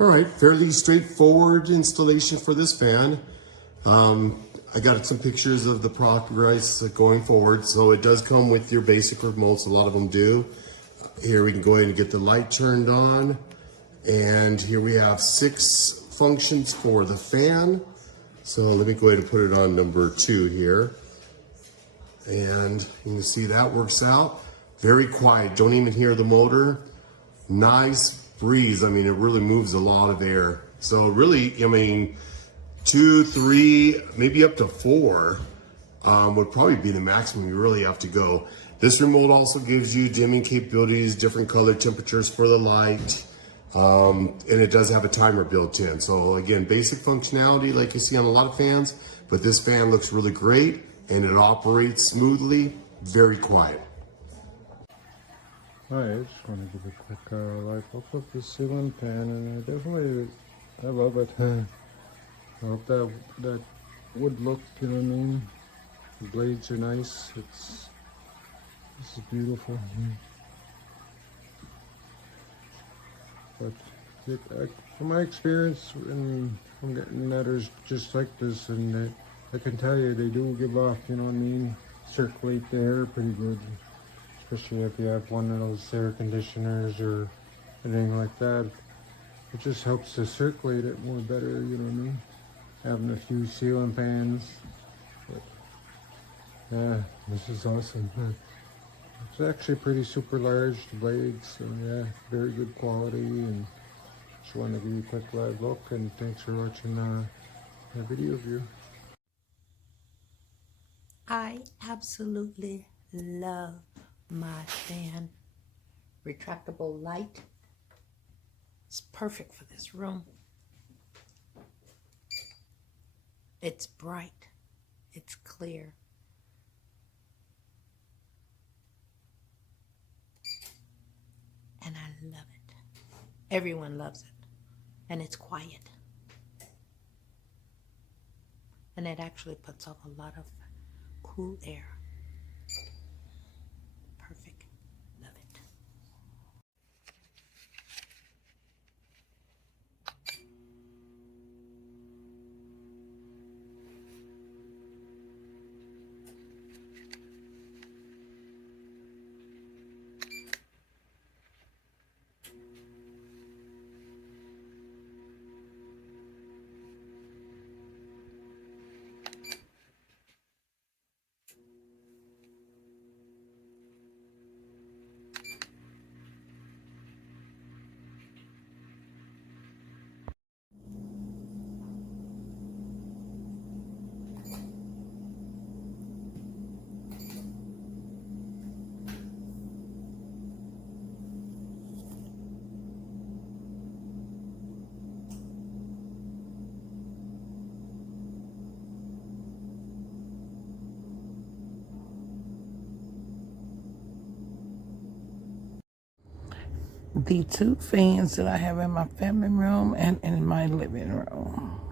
All right, fairly straightforward installation for this fan. I got some pictures of the progress going forward. So it does come with your basic remotes. A lot of them do. Here we can go ahead and get the light turned on. And here we have 6 functions for the fan. So let me go ahead and put it on number 2 here. And you can see that works out. Very quiet, don't even hear the motor. Nice breeze, I mean, it really moves a lot of air. So really, I mean, 2, 3, maybe up to 4 would probably be the maximum you really have to go. This remote also gives you dimming capabilities, different color temperatures for the light, and it does have a timer built in. So again, basic functionality like you see on a lot of fans, but this fan looks really great and it operates smoothly, very quiet. Hi, I just want to give a quick light up of the ceiling fan, and I love it. I hope that wood look, you know what I mean? The blades are nice. This is beautiful. But from my experience, from getting netters just like this, and I can tell you they do give off, you know what I mean? Circulate the air pretty good. Especially if you have one of those air conditioners or anything like that. It just helps to circulate it more better, you know what I mean? Having a few ceiling fans. But yeah, this is awesome. It's actually pretty super large, the blades, so yeah, very good quality. And just wanted to give you a quick live look, and thanks for watching my video view. I absolutely love my fan. Retractable light. It's perfect for this room. It's bright. It's clear. And I love it. Everyone loves it. And it's quiet. And it actually puts off a lot of cool air. Perfect. Love it. The 2 fans that I have in my family room and in my living room.